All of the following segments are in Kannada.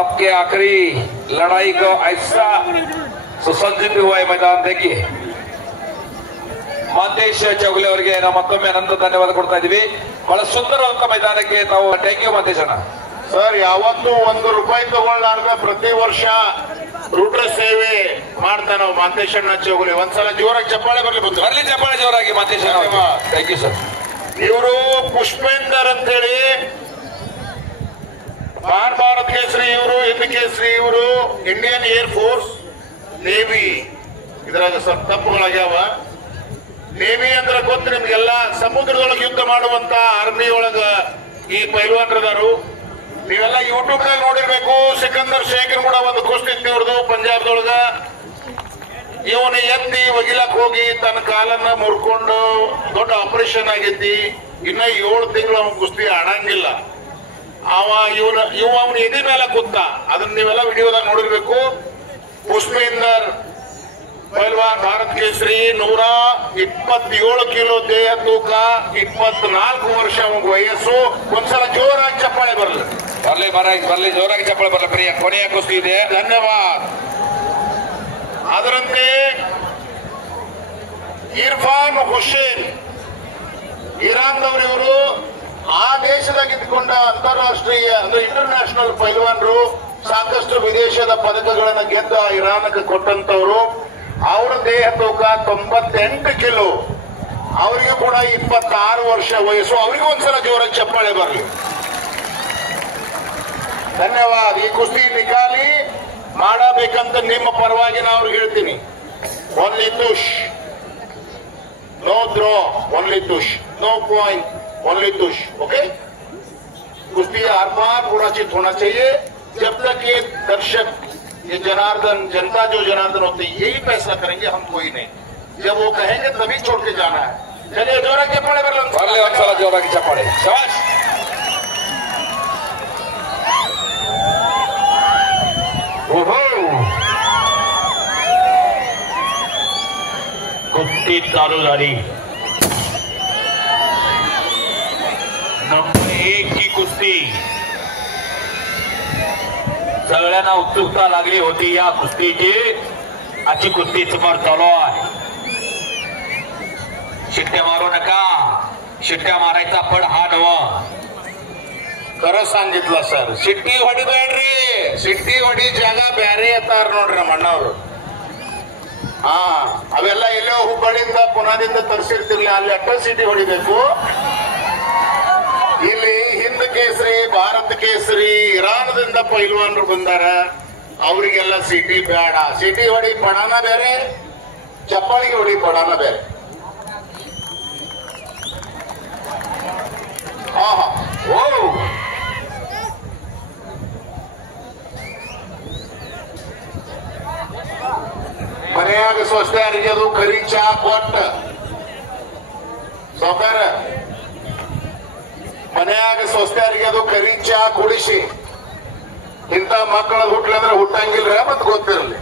आपके आखिरी लड़ाई को ऐसा सुसज्जित हुआ है मैदान देखिए ಮಾಂತೇಶ್ ಚೌಗಲೆ ಅವರಿಗೆ ನಾವು ಮತ್ತೊಮ್ಮೆ ಅನಂತ ಧನ್ಯವಾದ ಕೊಡ್ತಾ ಇದೀವಿ ಬಹಳ ಸುಂದರವಾದ ಮೈದಾನಕ್ಕೆ ತಾವು ಥ್ಯಾಂಕ್ ಯು ಮಾಂತೇಶಣ್ಣ ಸರ್ ಯಾವತ್ತೂ ₹1 ತಗೊಳ್ಳಾರ್ದ ಪ್ರತಿ ವರ್ಷ ರೂಟ್ರ ಸೇವೆ ಮಾಡ್ತಾ ನಾವು ಮಾಂತೇಶಣ್ಣ ಚೌಗಲೆ ಒಂದ್ಸಲ ಜೋರಾಗಿ ಚಪ್ಪಾಳೆ ಬರ್ಲಿ ಚಪ್ಪಾಳೆ ಜೋರಾಗಿ ಮಾಂತೇಶಣ್ಣ ಥ್ಯಾಂಕ್ ಯು ಸರ್ ಇವರು ಪುಷ್ಪೇಂದರ್ ಅಂತೇಳಿ ಭಾರತ್ ಕೇಸರಿ ಇವರು ಹಿಂದ್ ಕೇಸರಿ ಇವರು ಇಂಡಿಯನ್ ಏರ್ ಫೋರ್ಸ್ ನೇವಿ ಇದ್ರಾಗ ಸ್ವಲ್ಪ ತಪ್ಪುಗಳಾಗ್ಯಾವ ನೇವಿ ಅಂದ್ರೆ ಗೊತ್ತು ನಿಮ್ಗೆಲ್ಲ ಸಮುದ್ರದೊಳಗೆ ಯುದ್ಧ ಮಾಡುವಂತ ಆರ್ಮಿ ಒಳಗ ಈ ಪೈಲ್ವಾನ್ರದಾರು ನೀವೆಲ್ಲ ಯೂಟ್ಯೂಬ್ ನಾಗ ನೋಡಿರ್ಬೇಕು ಸಿಕಂದರ್ ಶೇಖರ್ ಕೂಡ ಒಂದು ಕುಸ್ತಿ ಇವ್ರದು ಪಂಜಾಬ್ದೊಳಗ ಇವನ ಎತ್ತಿ ಒಗಿಲಕ್ ಹೋಗಿ ತನ್ನ ಕಾಲನ್ನ ಮುರ್ಕೊಂಡು ದೊಡ್ಡ ಆಪರೇಷನ್ ಆಗೈತಿ ಇನ್ನ 7 ತಿಂಗಳು ಅವನ್ ಕುಸ್ತಿ ಆಡಂಗಿಲ್ಲ ಅವನ ಎದೆ ಮೇಲೆ ಕೂತ ಅದನ್ನ ನೀವೆಲ್ಲ ವಿಡಿಯೋದಾಗ ನೋಡಿರ್ಬೇಕು ಪುಷ್ಪೇಂದರ್ ಪೈಲ್ವಾನ್ ಭಾರತ್ ಕೇಸರಿ 127 ಕಿಲೋ ದೇಹ ತೂಕ 24 ವರ್ಷ ಅವನ ವಯಸ್ಸು ಒಂದ್ಸಲ ಜೋರಾಗಿ ಚಪ್ಪಾಳೆ ಬರ್ಲಿ ಜೋರಾಗಿ ಚಪ್ಪಾಳೆ ಬರಲಿ ಪ್ರಿಯ ಕೊನೆಯ ಕುಸ್ತಿ ಇದೆ ಧನ್ಯವಾದ ಅದರಂತೆ ಇರ್ಫಾನ್ ಹುಸೇನ್ ಇರಾನ್ದವರಿವರು ಆ ದೇಶದಾಗ ಇದ್ದುಕೊಂಡ ಅಂತಾರಾಷ್ಟ್ರೀಯ ಅಂದ್ರೆ ಇಂಟರ್ನ್ಯಾಷನಲ್ ಪೈಲ್ವಾನ್ರು ಸಾಕಷ್ಟು ವಿದೇಶದ ಪದಕಗಳನ್ನ ಗೆದ್ದ ಇರಾನ್ಗೆ ಕೊಟ್ಟಂತವ್ರು ಅವರ ದೇಹ ತೂಕ 98 ಕಿಲೋ ಅವರಿಗೂ ಕೂಡ 26 ವರ್ಷ ವಯಸ್ಸು ಅವರಿಗೂ ಒಂದ್ಸಲ ಜೋರಾಗಿ ಚಪ್ಪಾಳೆ ಬರಲಿ ಧನ್ಯವಾದ ಈ ಕುಸ್ತಿ ನಿಕಾಲಿ ಮಾಡಬೇಕಂತ ನಿಮ್ಮ ಪರವಾಗಿ ನಾನು ಅವ್ರಿಗೆ ಹೇಳ್ತೀನಿ only ತುಷ್ no draw only तुष no point only तुष okay कुश्ती आर-पार पूरा चित होना चाहिए जब तक ये दर्शक ये जनार्दन जनता जो जनार्दन होती है यही फैसला करेंगे हम कोई नहीं जब वो कहेंगे तभी छोड़ के जाना है चलिए जोरा के पड़े जोरा की चप्पड़े शाबाश कुस्ती चालू झाली नंबर 1 की कुस्ती सगळ्यांना उत्सुकता लागली होती या कुस्तीची आजची कुस्ती समोर चालू आहे शिट्ट्या मारू नका शिट्ट्या मारायचा पण हा नवा खरं सांगितलं सर शिट्टी ಹೊಡಿಬೇಡ್ರಿ ಶಿಟ್ಟಿ ಹೊಡಿ ಜಾಗ ಬೇರೆ ಅತ್ತಾರ ನೋಡ್ರಿ ನಮ್ಮ ಅಣ್ಣವರು ಅವೆಲ್ಲ ಎಲ್ಲೋ ಹುಬ್ಬಳ್ಳಿಯಿಂದ ಪುನಾದಿಂದ ತರಿಸಿರ್ತಿರ್ಲಿ ಅಲ್ಲಿ ಅಟ್ಟ ಸಿಟಿ ಹೊಡಿಬೇಕು ಇಲ್ಲಿ ಹಿಂದ್ ಕೇಸರಿ ಭಾರತ್ ಕೇಸರಿ ಇರಾನ್ದಿಂದ ಪೈಲ್ವಾನ್ರು ಬಂದಾರ ಅವರಿಗೆಲ್ಲ ಸಿಟಿ ಬೇಡ ಸಿಟಿ ಹೊಡಿ ಪಡಾನ ಬೇರೆ ಚಪ್ಪಾಳಿಗೆ ಹೊಡಿ ಪಡಾನ ಬೇರೆ ಮನೆಯಾಗ ಸ್ವಸ್ಥರಿಗೆ ಅದು ಕರಿ ಚಾ ಕೊಟ್ಟ ಸೌಕಾರ ಮನೆಯಾಗ ಸ್ವಸ್ಥರಿಗೆ ಅದು ಕರಿ ಚಾ ಕುಡಿಸಿ ಇಂಥ ಮಕ್ಕಳ ಹುಟ್ಲಂದ್ರೆ ಹುಟ್ಟಂಗಿಲ್ರ ಮತ್ ಗೊತ್ತಿರಲಿ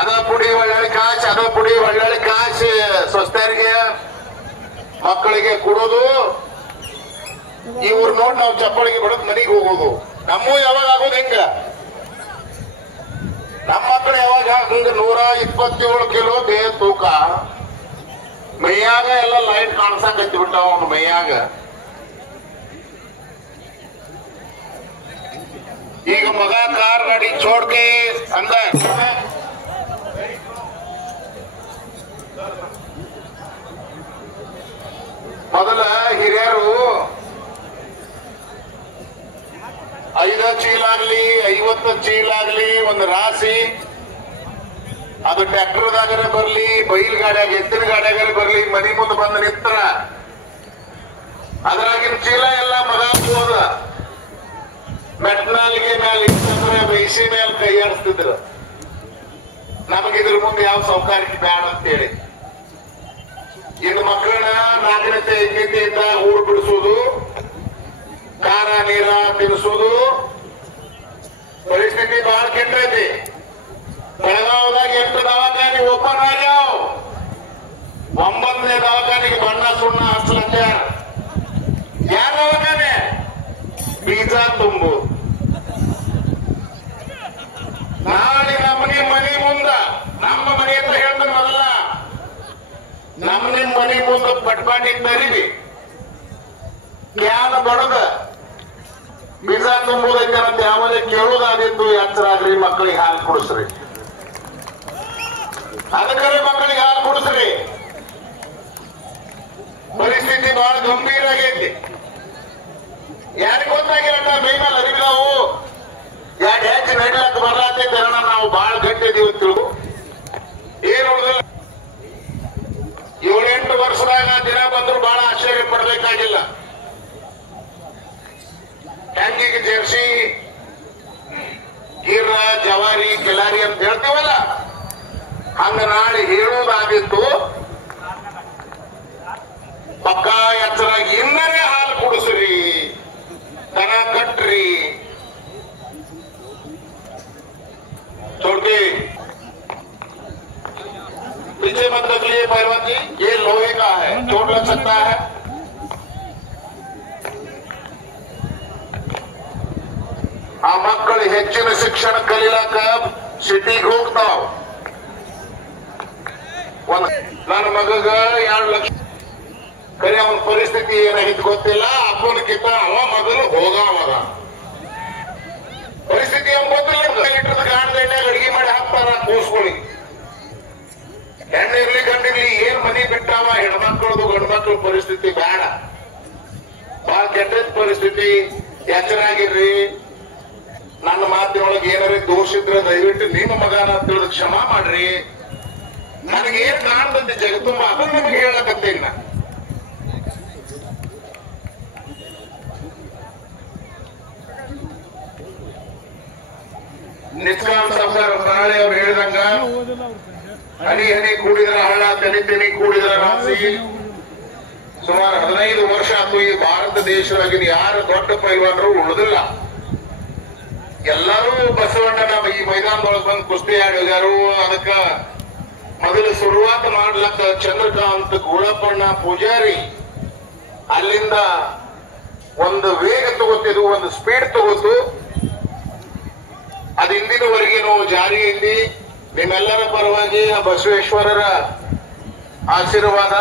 ಅದ ಪುಡಿ ಒಳ್ಳೊಳ್ಳೆ ಕಾಚ್ ಅದ ಪುಡಿ ಒಳ್ಳೊಳ್ಳೆ ಕಾಚಿ ಸ್ವಸ್ಥರಿಗೆ ಮಕ್ಕಳಿಗೆ ಕೊಡೋದು ಇವ್ರು ನೋಡಿ ನಾವು ಚಪ್ಪಳಿಗೆ ಬಿಡೋದು ಮನೆಗೆ ಹೋಗೋದು ನಮ್ಮೂ ಯಾವಾಗ ಆಗೋದು ಹೆಂಗ ನಮ್ಮ ಮಕ್ಕಳು ಯಾವಾಗ ಹಂಗ 127 ಕಿಲೋ ದೇಹ ತೂಕ ಮೈಯಾಗ ಎಲ್ಲ ಲೈಟ್ ಕಾಣಿಸಕತ್ತಿ ಬಿಟ್ಟಾವ ಅವನು ಮೈಯಾಗ ಈಗ ಮಗ ಕಾರ್ ಗಾಡಿ ಚೋಡ್ಕೆ ಅಂದ ಮೊದಲ ಹಿರಿಯರು 5 ಚೀಲಾಗ್ಲಿ 50 ಚೀಲಾಗ್ಲಿ ಒಂದು ರಾಸಿ ಅದು ಟ್ರ್ಯಾಕ್ಟರ್ದಾಗರೆ ಬರ್ಲಿ ಬೈಲ್ ಗಾಡಿಯಾಗ ಎತ್ತಿನ ಗಾಡಿಯಾಗರೆ ಬರ್ಲಿ ಮನಿ ಮುಂದೆ ಬಂದು ನಿಂತರ ಅದ್ರಾಗಿನ ಚೀಲ ಎಲ್ಲ ಮಗ ಹೋದ ಮೆಟ್ನಾಲ್ಗೆ ಮೇಲೆ ಇತ್ತಂದ್ರೆ ಬೈಸಿ ಮೇಲೆ ಕೈ ಆಡಿಸ್ತಿದ್ರು ನಮಗಿದ್ರ ಮುಂದೆ ಯಾವ ಸೌಕರ್ಯಕ್ಕೆ ಬ್ಯಾಡ ಅಂತೇಳಿ ಇನ್ನು ಮಕ್ಕಳನ್ನ 4ನೇ 5ನೇಯಿಂದ ಊರು ಬಿಡಿಸೋದು ಖಾರ ನೀರ ತಿನ್ನಿಸೋದು ಪರಿಸ್ಥಿತಿ ಬಹಳ ಕೆಟ್ಟೈತಿ ಬೆಳಗಾವದಾಗ 8 ದವಾಖಾನೆ ಓಪನ್ ಆಗ್ಯಾವ 9ನೇ ದವಾಖಾನೆಗೆ ಬಣ್ಣ ಸುಣ್ಣ ಹಚ್ಚಲತ್ತಾರ ಯಾರ ದವಾಖಾನೆ ತುಂಬು. ನಾಳೆ ನಿಮ್ಮ ಮನೆ ಮುಂದ, ನಮ್ಮ ಮನೆ ಅಂತ ಹೇಳ್ತಾರೆ ಮೊದಲ, ನಿಮ್ಮ ಮನೆ ಮುಂದೆ ಪಟ್ಪಾಟಿ ತರಿವಿ, ಕ್ಯಾನ್ ಬಡದ ಬೀಜ ತುಂಬುದಕ್ಕೆ ಯಾವುದೇ ಕೇಳುವುದಾದಿತ್ತು ಎಚ್ಚರಾಗ್ರಿ, ಮಕ್ಕಳಿಗೆ ಹಾಲು ಕುಡಿಸ್ರಿ. ಅದಕ್ಕೆ ಮಕ್ಕಳಿಗೆ ಹಾಲು ಕುಡಿಸ್ರಿ. ಪರಿಸ್ಥಿತಿ ಬಹಳ ಗಂಭೀರ ಆಗೈತಿ. ಯಾರಿಗೆ ಗೊತ್ತಾಗಿರಲ್ಲ ಮೈ ಮೇಲೆ ಅರಿವಿದಾವು, ಯಾಕೆ ಹೆಚ್ಚು ನಡಿಲಕ್ಕ ಬರ್ಲಾತೆ ಕಾರಣ ನಾವು ಬಹಳ ಗಟ್ಟಿ ಇದೀವಿ ತಿಳ್ಕೊ. ಏನು 7-8 ವರ್ಷದಾಗ ದಿನ ಬಂದ್ರು ಬಹಳ ಆಶ್ಚರ್ಯ ಪಡ್ಬೇಕಾಗಿಲ್ಲ. ಟ್ಯಾಂಕಿಗೆ ಜರ್ಸಿ, ಗೀರ, ಜವಾರಿ, ಕಿಲಾರಿ ಅಂತ ಹೇಳ್ತೀವಲ್ಲ, ಹಂಗ ನಾಳೆ ಹೇಳೋದಾಗಿತ್ತು. ಪಕ್ಕ ಎಚ್ಚರಾಗಿ ಇನ್ನರೇ ಹಾಲು ಕುಡಿಸ್ರಿ, ದನ ಕಟ್ರಿ. छोटे पीछे मत रखिए पहलवान जी, ये लोहे का है, चोट लग सकता है. ಆ ಮಕ್ಕಳು ಹೆಚ್ಚಿನ ಶಿಕ್ಷಣ ಕಲಿಲಾಕ ಸಿಟಿಗೆ ಹೋಗ್ತಾವ. ನನ್ನ ಮಗಗ 2 ಲಕ್ಷ ಕರೆ, ಅವನ ಪರಿಸ್ಥಿತಿ ಏನಾಗಿತ್ತು ಗೊತ್ತಿಲ್ಲ. ಅಪ್ಪನಕ್ಕಿಂತ ಅವ ಮೊದಲು ಹೋಗವ ಪರಿಸ್ಥಿತಿ ಅವ್ನು ಗೊತ್ತಿಲ್ಲ. ಲೀಟರ್ ಗಾಣದ ಎಣ್ಣೆ ಅಡಿಗೆ ಮಾಡಿ ಹಾಕ್ತಾರ ಕೂಸ್ಗಳಿಗೆ. ಹೆಣ್ಣಿರ್ಲಿ ಗಂಡಿರ್ಲಿ ಏನ್ ಮನಿ ಬಿಟ್ಟಾವ, ಹೆಣ್ಮಕ್ಳದು ಗಂಡ್ಮಕ್ಳ ಪರಿಸ್ಥಿತಿ ಬೇಡ, ಬಹಳ ಕೆಟ್ಟ ಪರಿಸ್ಥಿತಿ. ಎಚ್ಚರಾಗಿರ್ರಿ. ನನ್ನ ಮಾತಿನೊಳಗೆ ಏನಾರ ದೋಷ ಇದ್ರೆ ದಯವಿಟ್ಟು ನಿಮ್ಮ ಮಗನ ತಿಳಿದು ಕ್ಷಮಾ ಮಾಡ್ರಿ. ನನಗೇನ್ ಕಾಣ್ತಂತೆ ಜಗತ್ತುಂಬ ಅದನ್ನ ನಿಮಗೆ ಹೇಳಕತ್ತೇನ. ನಿಷ್ಕಾಮ್ ಸರ್ಕಾರ ನಾಳೆ ಅವ್ರು ಹೇಳಿದಂಗ ಹನಿ ಹನಿ ಕೂಡಿದ್ರ ಹಳ್ಳ, ತೆನಿ ತೆನಿ ಕೂಡಿದ್ರ ರಾಶಿ. ಸುಮಾರು 15 ವರ್ಷ ಆಯ್ತು ಈ ಭಾರತ ದೇಶದಾಗಿನ ಯಾರು ದೊಡ್ಡ ಪೈಲ್ವಾನರು ಉಳಿದಿಲ್ಲ. ಎಲ್ಲರೂ ಬಸವಣ್ಣನ ಈ ಮೈದಾನದೊಳಗೆ ಬಂದು ಕುಸ್ತಿ ಆಡಿದಾರು. ಅದಕ್ಕ ಮೊದಲು ಶುರುವಾತ್ ಮಾಡ್ಲಕ್ಕ ಚಂದ್ರಕಾಂತ್, ಗುಳಪ್ಪಣ್ಣ, ಪೂಜಾರಿ ಅಲ್ಲಿಂದ ಒಂದು ವೇಗ ತಗೋತಿದ್ವು, ಒಂದು ಸ್ಪೀಡ್ ತಗೋತು. ಅದು ಇಂದಿನವರೆಗೇನು ಜಾರಿಯಲ್ಲಿ. ನಿಮ್ಮೆಲ್ಲರ ಪರವಾಗಿ ಆ ಬಸವೇಶ್ವರರ ಆಶೀರ್ವಾದ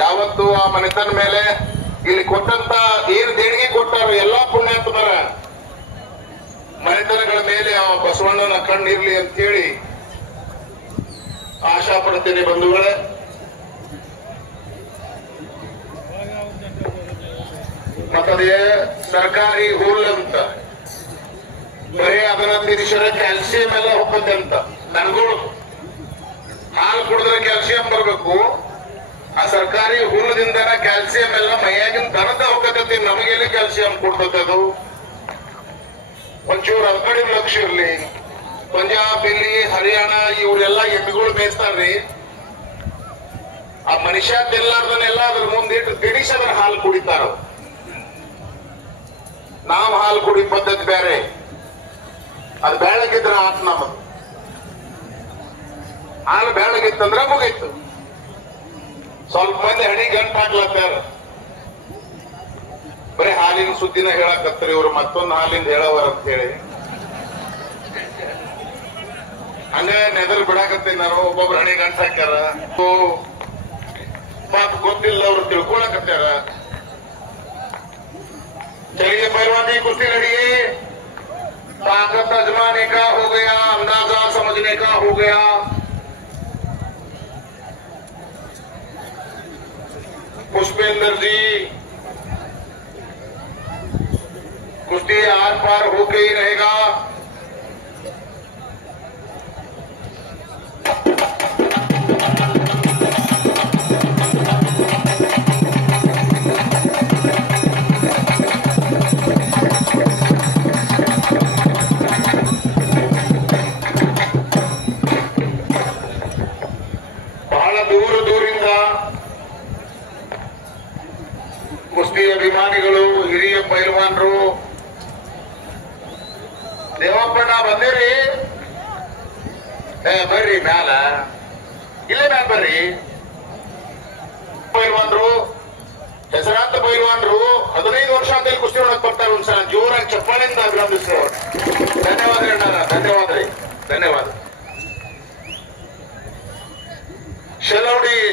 ಯಾವತ್ತು ಆ ಮನೆತನ ಮೇಲೆ, ಇಲ್ಲಿ ಕೊಟ್ಟಂತ ಏನು ದೇಣಿಗೆ ಕೊಟ್ಟಾರ ಎಲ್ಲಾ ಪುಣ್ಯಾತ್ಮರ ಮನೆತನಗಳ ಮೇಲೆ ಆ ಬಸವಣ್ಣನ ಕಣ್ಣಿರ್ಲಿ ಅಂತ ಹೇಳಿ ಆಶಾ ಪಡ್ತೇನೆ ಬಂಧುಗಳೇ. ಮತ್ತದೇ ಸರ್ಕಾರಿ ಹುಲ್ ಅಂತ ಬರೀ ಅದನ್ನ ತಿನ್ನಿಸಿದ್ರೆ ಕ್ಯಾಲ್ಸಿಯಂ ಎಲ್ಲ ಹೋಗುತ್ತೆ ಅಂತ. ದನಗಳು ಹಾಲು ಕುಡಿದ್ರೆ ಕ್ಯಾಲ್ಸಿಯಂ ಬರ್ಬೇಕು, ಆ ಸರ್ಕಾರಿ ಹುಲ್ಲದಿಂದ ಕ್ಯಾಲ್ಸಿಯಂ ಎಲ್ಲ ಮೈಯಾಗಿನ ದನದ ಹೋಗತೈತಿ, ನಮಗೆಲ್ಲಿ ಕ್ಯಾಲ್ಸಿಯಂ ಕೊಡ್ತೈತೆ ಅದು. ಒಂಚೂರು ಅದ್ ಕಡೆ ಲಕ್ಷ್ಯ ಇರ್ಲಿ. ಪಂಜಾಬ್, ದಿಲ್ಲಿ, ಹರಿಯಾಣ ಇವರೆಲ್ಲ ಎಮ್ಮಿಗಳು ಮೇಯಿಸ್ತಾರ್ರಿ. ಆ ಮನುಷ್ಯ ತಿನ್ಲಾರ್ದನ್ನೆಲ್ಲ ಅದ್ರ ಮುಂದಿಟ್ಟು ತಿನಿಸಿ ಅದ್ರ ಹಾಲು ಕುಡಿತಾರ. ನಾವ್ ಹಾಲು ಕುಡಿ ಪದ್ಧತಿ ಬೇರೆ. ಅದು ಬೆಳಗಿದ್ರ ಆತ್ ನಮ್ಮದು. ಹಾಲು ಬೆಳಗಿತ್ತಂದ್ರೆ ಮುಗೀತು. ಸ್ವಲ್ಪ ಮಂದಿ ಹಣಿ ಗಂಟು ಹಾಕ್ಲತ್ತಾರ. ಬರೀ ಹಾಲಿನ ಸುದ್ದಿನ ಹೇಳಕತ್ತರಿ ಇವ್ರು, ಮತ್ತೊಂದು ಹಾಲಿಂದ ಹೇಳವರ ಅಂತ ಹೇಳಿ ಹಂಗ ನೆದರ್ ಬಿಡಾಕತ್ತೀನಿ ನಾನು. ಒಬ್ಬೊಬ್ರು ಹಣಿ ಗಂಟು ಹಾಕ್ಯಾರ, ಮಾತು ಗೊತ್ತಿಲ್ಲ ಅವ್ರು ತಿಳ್ಕೊಳಕತ್ಯಾರ. चलिए पहलवान जी कुश्ती लड़िए. ताकत आजमाने का हो गया, अंदाजा समझने का हो गया. पुष्पेंद्र जी कुश्ती आर पार होके ही रहेगा. ಕುಸ್ತಿ ಅಭಿಮಾನಿಗಳು, ಹಿರಿಯ ಪೈಲ್ವಾನರು, ದೇವಪ್ಪಣ್ಣ ಬಂದಿರಿ, ಬರ್ರಿ ಮ್ಯಾಲ, ಇಲ್ಲೇ ಮ್ಯಾಲ ಬರ್ರಿ. ಪೈಲ್ವಾನರು ಹೆಸರಾಂತ ಪೈಲ್ವಾನರು 15 ವರ್ಷ ಅಂತ ಕುಸ್ತಿ ನೋಡಕ್ ಬರ್ತಾರೆ. ಒಂದ್ಸಲ ಜೋರಾಗಿ ಚಪ್ಪಾಳೆಯಿಂದ ಅಭಿನಂದಿಸ್ತಾರೆ. ಧನ್ಯವಾದ ಅಣ್ಣ, ಧನ್ಯವಾದ ರೀ, ಧನ್ಯವಾದ.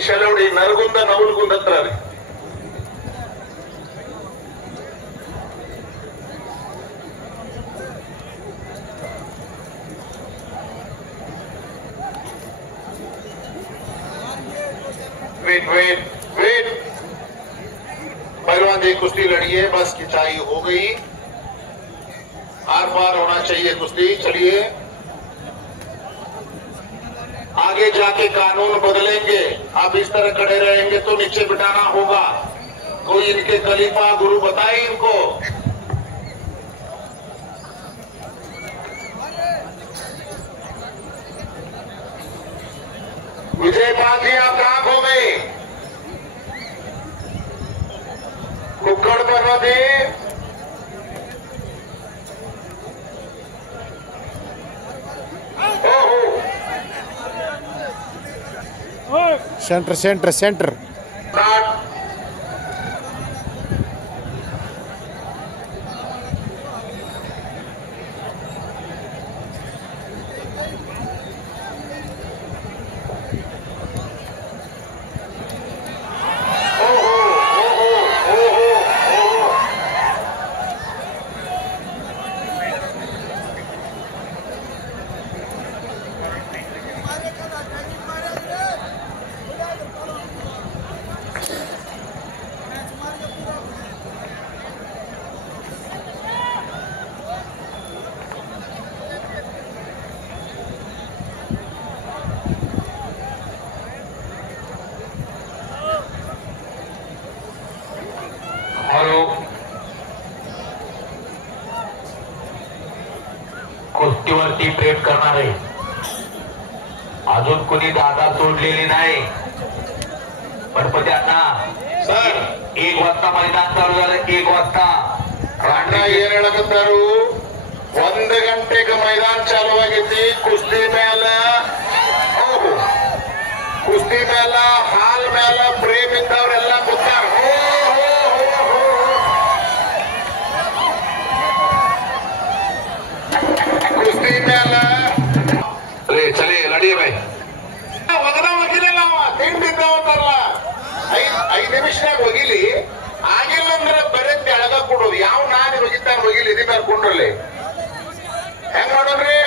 ಶೆಲವಡಿ ನರಗುಂದ ನವಲಗುಂದ ಹತ್ರ ರೀ. वेट पहलवान जी कुश्ती लड़िए, बस खिंचाई हो गई, आर पार होना चाहिए कुश्ती. चलिए आगे जाके कानून बदलेंगे. आप इस तरह खड़े रहेंगे तो नीचे बिठाना होगा. कोई इनके खलीफा गुरु बताए इनको. विजय पाल जी आप कहां खो गए? कुक्कड़ पर्वती सेंटर कुस्तीवरती प्रेम करणारे अजून कोणी दादा सोडलेली नाही. गणपती अण्णा सर 1 वाजता मैदान चालू झालं. 1 वाजता ಅಣ್ಣ ಏನ್ ಹೇಳಕತ್ತಾರು? 1 ಗಂಟೆಗೆ ಮೈದಾನ ಚಾಲು ಆಗೈತಿ. ಕುಸ್ತಿ ಮೇಲ ಹಾಲ್ ಮೇಲ ಪ್ರೇಮ್ ಇದ್ದವ್ರೆಲ್ಲ ಕೂತಾರ. ಕುಸ್ತಿ ಮೇಲ ಚಲಿ ಲಡಿಯ ಬೈ ಒಗದ ಒಗಿಲಿಲ್ಲ. ಅವ ತಿಂಡಿದ್ದವಲ್ಲ 5 ನಿಮಿಷನಾಗ ಒಗಿಲಿ. ಆಗಿಲ್ಲ ಅಂದ್ರೆ ಬರೀ ತೆಳಗ ಕೊಡೋದು. ಯಾವ ನಾನು ಒಗಿತಾನ ಒಗಿಲಿ, ಇದಿ ಮೇಲೆ ಕೊಂಡ್ರಲ್ಲಿ ಹೆಂಗ್ ಮಾಡೋದ್ರಿ?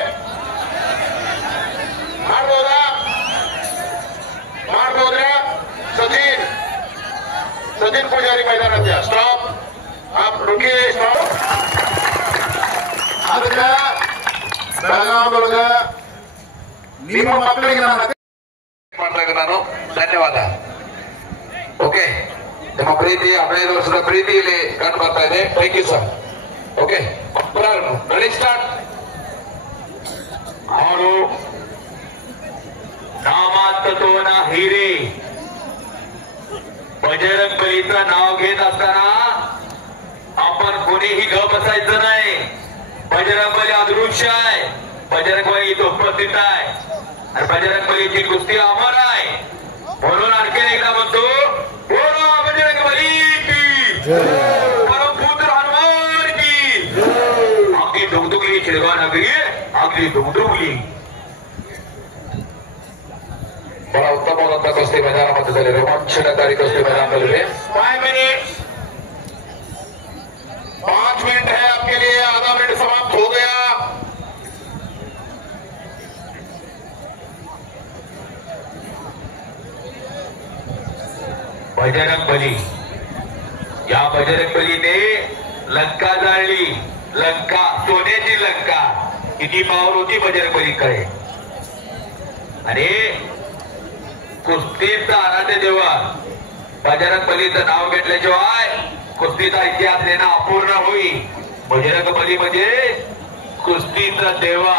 ಮಾಡ್ಬೋದ್ರ? सचिन पुजारी मैदानात या. स्टॉप. आप रुकिए. स्टॉप. ಅದಕ್ಕೆ ಬೆಳಗಾವದೊಳಗ ನಿಮ್ಮ ಮಕ್ಕಳಿಗೆ ನಾನು ಧನ್ಯವಾದ. ಓಕೆ, ನಿಮ್ಮ ಪ್ರೀತಿ 15 ವರ್ಷದ ಪ್ರೀತಿ ಇಲ್ಲಿ ಕಂಡು ಬರ್ತಾ ಇದೆ. Thank you sir. Okay, ready start. ಅವರು नामात तो ना हिरे बजरंग बलीचं नाव घेत असताना आपण कोणीही ग बसायचं नाही. बजरंग बली अदृश्य आहे. बजरंग बली इथं उपस्थित आहे आणि बजरंग बलीची कुस्ती अमर आहे. म्हणून आणखीन एकदा म्हणतो, बोला बजरंग बली की परमपुत्र हनुमान की. अगदी दुगदुगली शिरगाव नगरी, अगदी दुगदुगली. बड़ा उत्तमवाದಂತ ಕುಸ್ತಿ मैदान ಮಧ್ಯದಲ್ಲಿ रोमांचकारी कुस्ती मैदानದಲ್ಲಿ 5 मिनट है आपके लिए. आधा मिनट समाप्त हो गया. बजरंग बली, या बजरंग बलीने लंका जाळली. लंका, सोन्याची लंका. किती पावर होती बजरंग बलीकडे. आणि कुस्तीचा आराध्य देवा बजरंग बलीचं नाव घेतल्याशिवाय कुस्तीचा इतिहास देणं अपूर्ण होईल. बजरंग बली म्हणजे कुस्तीचा देवा.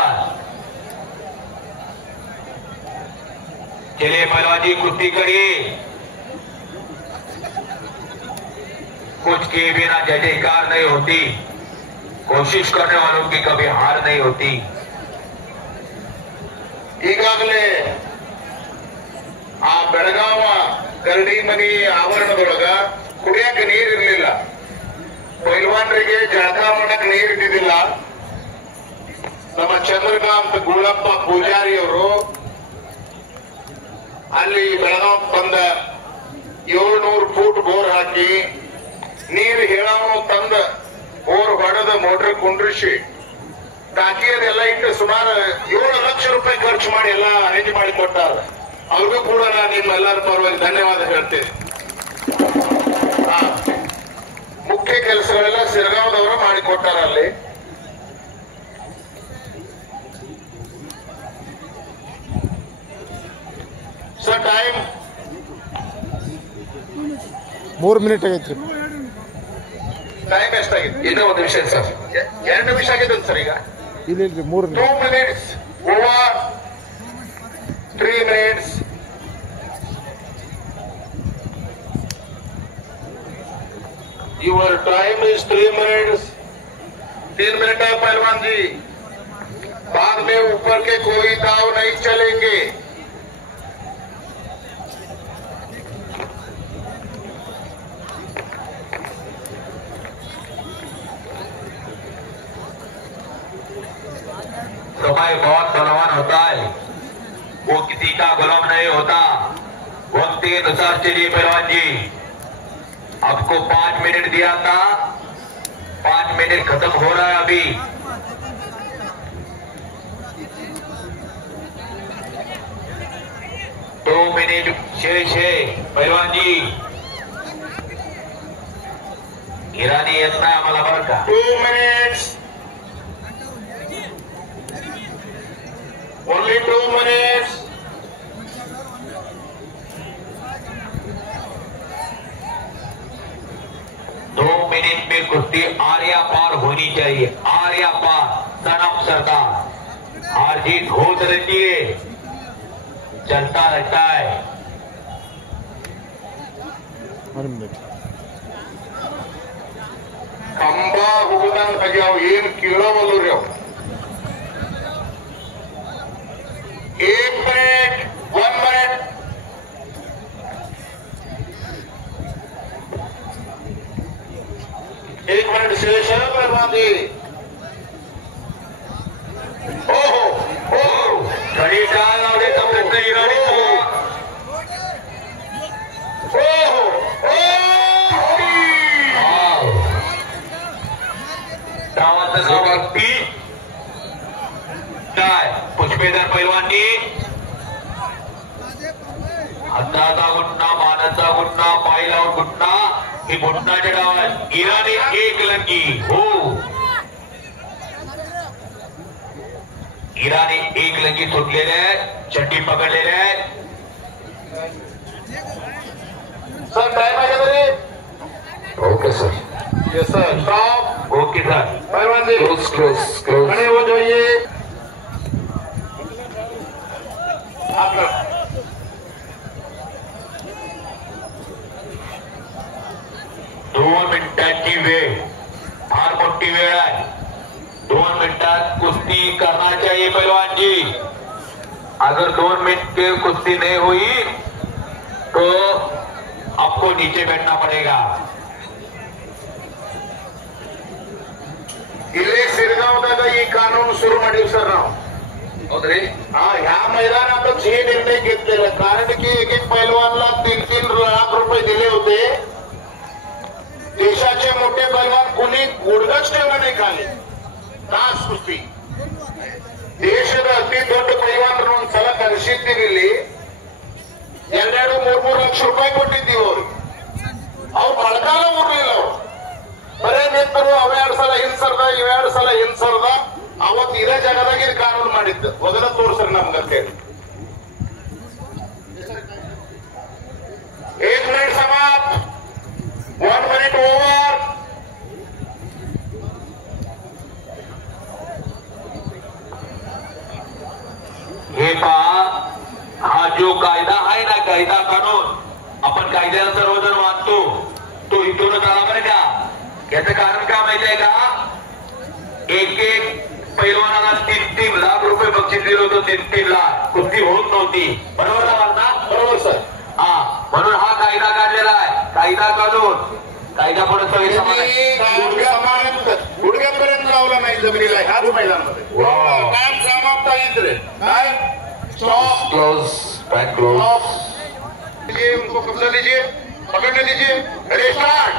चलिए पहलवान जी कुश्ती करिए. कुछ के बिना जय जयकार नहीं होती. कोशिश करने वालों की कभी हार नहीं होती. ಈಗಾಗಲೇ ಆ ಬೆಳಗಾವ ಗರಡಿ ಮನಿ ಆವರಣದೊಳಗ ಕುಡಿಯಕ್ಕೆ ನೀರಿರ್ಲಿಲ್ಲ, ಪೈಲ್ವಾನರಿಗೆ ಜಳಕ ಮಾಡಕ್ ನೀರ್ ಇದ್ದಿದ್ದಿಲ್ಲ. ನಮ್ಮ ಚಂದ್ರಕಾಂತ್ ಗುಳಪ್ಪ ಪೂಜಾರಿ ಅವರು ಅಲ್ಲಿ ಬೆಳಗಾವ್ ಬಂದ 700 ಫೂಟ್ ಬೋರ್ ಹಾಕಿ ನೀರು ಹೇಳವನು ತಂದ ಬೋರ್ ಹೊಡೆದ ಮೋಟರ್ ಕುಂಡ್ರಿಸಿ ಟಾಕಿ ಅದೆಲ್ಲ ಇಟ್ಟು ಸುಮಾರು 7 ಲಕ್ಷ ರೂಪಾಯಿ ಖರ್ಚು ಮಾಡಿ ಎಲ್ಲ ಅರೇಂಜ್ ಮಾಡಿ ಕೊಟ್ಟಾರ. ಅವ್ರಿಗೂ ಕೂಡ ನಾನು ನಿಮ್ಮೆಲ್ಲರ ಪರವಾಗಿ ಧನ್ಯವಾದ ಹೇಳ್ತೇನೆ. ಮುಖ್ಯ ಕೆಲಸಗಳೆಲ್ಲ ಸಿರಗಾಂವದವರು ಮಾಡಿಕೊಟ್ಟಾರ ಅಲ್ಲಿ. ಸರ್ ಟೈಮ್ 3 ಮಿನಿಟ್ ಆಗೈತ್ರಿ. ಟೈಮ್ ಎಷ್ಟಾಗಿತ್ತು? ಇನ್ನೂ 1 ನಿಮಿಷ ಸರ್. 2 ನಿಮಿಷ ಆಗಿದೆ ಸರ್. ಈಗ ಇಲ್ರಿ 3 2 minutes over 3 minutes. Your time is 3 minutes. 3 minute है पहलवान जी. बाद में ऊपर के कोई दाव नहीं चलेंगे. समय बहुत बलवान होता है, वो किसी का गुलाम नहीं होता. वक्त के अनुसार चलिए पहलवान जी. आपको 5 मिनट दिया था, 5 मिनट खत्म हो रहा है अभी. दो मिनट 6 पहलवान जी. ईरानी येत नाही आम्हाला बरं का. 2 minutes. Only 2 minutes. दो मिनट में कुश्ती आर्या पार होनी चाहिए. आर्या पार सनम सरदार. हार जीत होत रहती है, चलता रहता है. 1 ಮಿನಿಟ್. ಕಂಬ ಹುಡುಗಂಗ್ ಆಗ್ಯಾವ, ಏನ್ ಕೇಳವಲ್ಲು ರೀ ಅವ್. 1 minute. 1 minute. एक मिनट शेष है पहलवान जी. ओहो ओहो घडी डाल लावण्याचा प्रयत्न इराणीचा. ओहो डावाचं समाप्ती काय पुष्पेदार पैलवानी. हाताचा गुटणा, मानाचा गुटणा, पाय लावून गुटणा, ही गुटणाच्या डावात इराणी 1 लंगी. हो, इराणी 1 लंगी सुटलेले आहेत, चड्डी पकडलेले आहेत. सर टाइम आहे का तरी? Okay sir. Yes sir. Stop. Okay sir. पहलवान जी क्लोज. खड़े हो जाइए. आप लोग 2 मिनिटांची वेळ, फार मोठी वेळ आहे. 2 मिनिटात कुस्ती करना चाहिए पहलवान जी. अगर 2 मिनट की कुश्ती नहीं हुई तो आपको नीचे बैठना पड़ेगा. ಇಲ್ಲೇ ಸಿರಗಾಂವದಾಗ ಈ ಕಾನೂನು ಶುರು ಮಾಡಿವಿ ಸರ್ ನಾವು. ಹೌದ್ರಿ? ह्या मैदानात हे निर्णय घेतलेला, कारण की एक एक पैलवानला 3-3 लाख रुपये दिले होते. देशाचे मोठे पैलवान कुणी गुडगच ठेवलं नाही खाली. तास कुस्ती ದೇಶದ ಅತಿ ದೊಡ್ಡ ಪೈಲ್ವಾನರು ಒಂದ್ಸಲ ಕರೆಸಿದ್ದೀವಿ ಇಲ್ಲಿ. 2-3 ಲಕ್ಷ ರೂಪಾಯಿ ಕೊಟ್ಟಿದ್ದೀವಿ ಅವ್ರಿಗೆ. ಅವ್ರು ಬಡಕಾಲ ಊರ್ಲಿಲ್ಲ. ಅವ್ರು ಬರೇ ನಿಂತರು ಅವ 2 ಸಲ ಹಿಂಸರ್ದ, ಇವ 2 ಸಲ ಹಿಂಸರ್ದ. ಅವತ್ತು ಇದೇ ಜಾಗದಾಗ ಇದು ಕಾನೂನು ಮಾಡಿದ್ದು. ಒಗದ ತೋರ್ಸ್ರಿ ನಮ್ಗಂತೆ. 1 मिनिट समाप्त. 1 minute ओव्हर. हे पहा, हा जो कायदा आहे ना, कायदा कानून, आपण कायद्याला सर्वजण मानतो, तो इथूनच आला बरं का. याचं कारण काय माहितीये का? एक पैलवानाला 3-3 लाख रुपये बक्षीस दिलं होतं. 3-3 लाख कुस्ती होत नव्हती. बरोबर ना? बरोबर सर. हा, म्हणून हा कायदा काढलेला आहे. कायदा कानून कायदा पुढे सगळे समान आहे. गुडघ्यापर्यंत लावला नाही जमिनीला ह्याच मैदानामध्ये काय समाप्त इथे काय स्टॉप क्लोज बॅक क्लोज उनको कब्जा लीजिए पकड़ने दीजिए रेडी स्टार्ट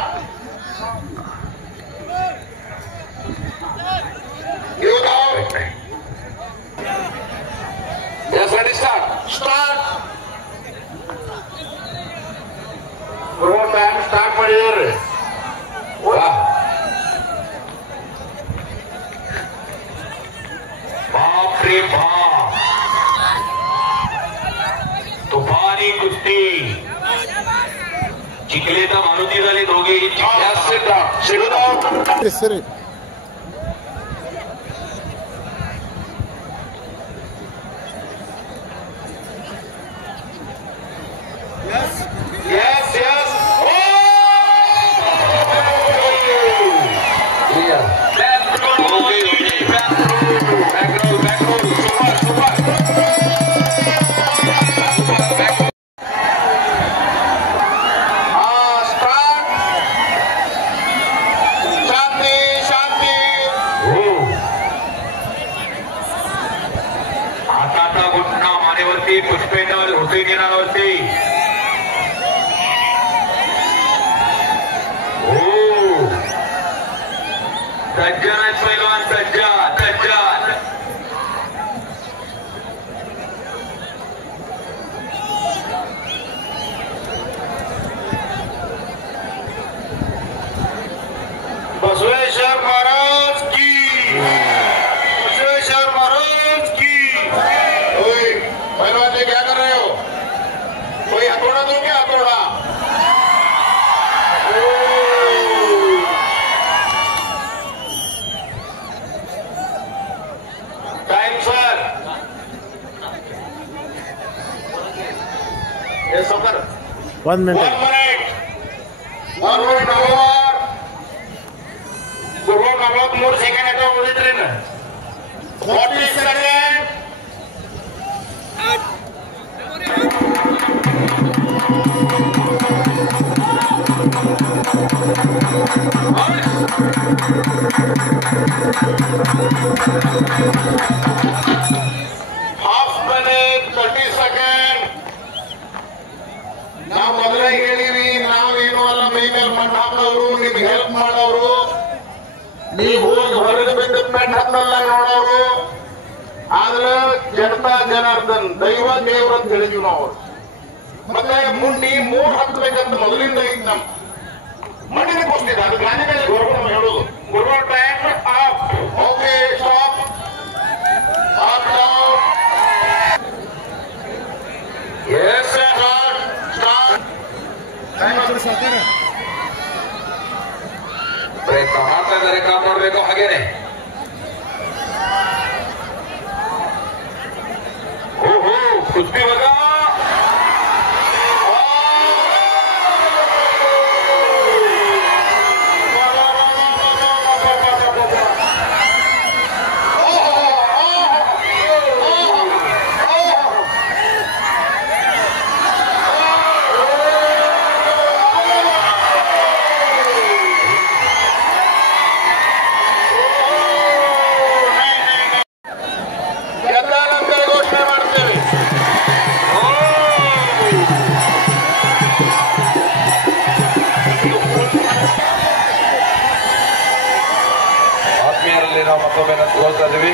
यासाठी स्टार्ट स्टार्ट बरोबर टाइम स्टार्ट ಮಾಡಿದ್ದಾರೆ बाप रे बाप तुफानी कुस्ती जिंकले तर मारुती झाले दोघे sir yes yes Pushpendra Hussain येणारवरती सज्जन आहेत पैलवान सज्जन सज्जन बसवेश्वर महाराज की बसवेश्वर महाराज की ओए पहलवान जी क्या कर रहे हो कोई हथौड़ा दो क्या हथौड़ा टाइम सर ये सफर 1 minute. 1 minute 1 minute over पूर्व 43 सेकंड आता उदित्रे ना 40 सेकंड हाफ मिनिट 30 सेकंड ನಾವು ಮೊದಲೇ ಹೇಳಿವಿ ನಾವೇನು ಅಲ್ಲ ಮೈ ಮೇಲೆ ಮಣ್ಣು ಹಾಕೋರು ನಿಮ್ಗೆ ಹೆಲ್ಪ್ ಮಾಡೋರು ನೀವು ಹೋಗಿ ಹೊರಗೆ ಬಿದ್ದ ಮೆಟ್ಟಲ್ಲ ನೋಡೋರು ಆದ್ರೆ ಜನತಾ ಜನಾರ್ದನ್ ದೈವ ದೇವ್ರ ಅಂತ ಹೇಳಿದ್ವಿ ನಾವು ಮತ್ತೆ ಮುಂಡಿ 3 ಹತ್ತಬೇಕಂತ ಮೊದಲಿಂದ ಇತ್ತು ನಮ್ ಮಣ್ಣಿನ ಕೊಡ್ತಿದ್ದೆ ಅದು ಗಾಂಧಿ ಮೇಲೆ ಗೌರವ ಹೇಳೋದು ಗುರುವಾರ time up okay stop up down S start start ಪ್ರಯತ್ನ ಮಾಡ್ತಾ ಇದ್ದಾರೆ ಕಾಮ್ ಮಾಡಬೇಕು ಹಾಗೇನೆ ಓಹೋ ಕುಸ್ತಿ ಮಗ ಘೋಷಣೆ ಮಾಡ್ತೇವೆ ಆತ್ಮೀಯರಲ್ಲಿ ನಾವು ಮತ್ತೊಮ್ಮೆ ತೋರಿಸ್ತಾ ಇದೀವಿ.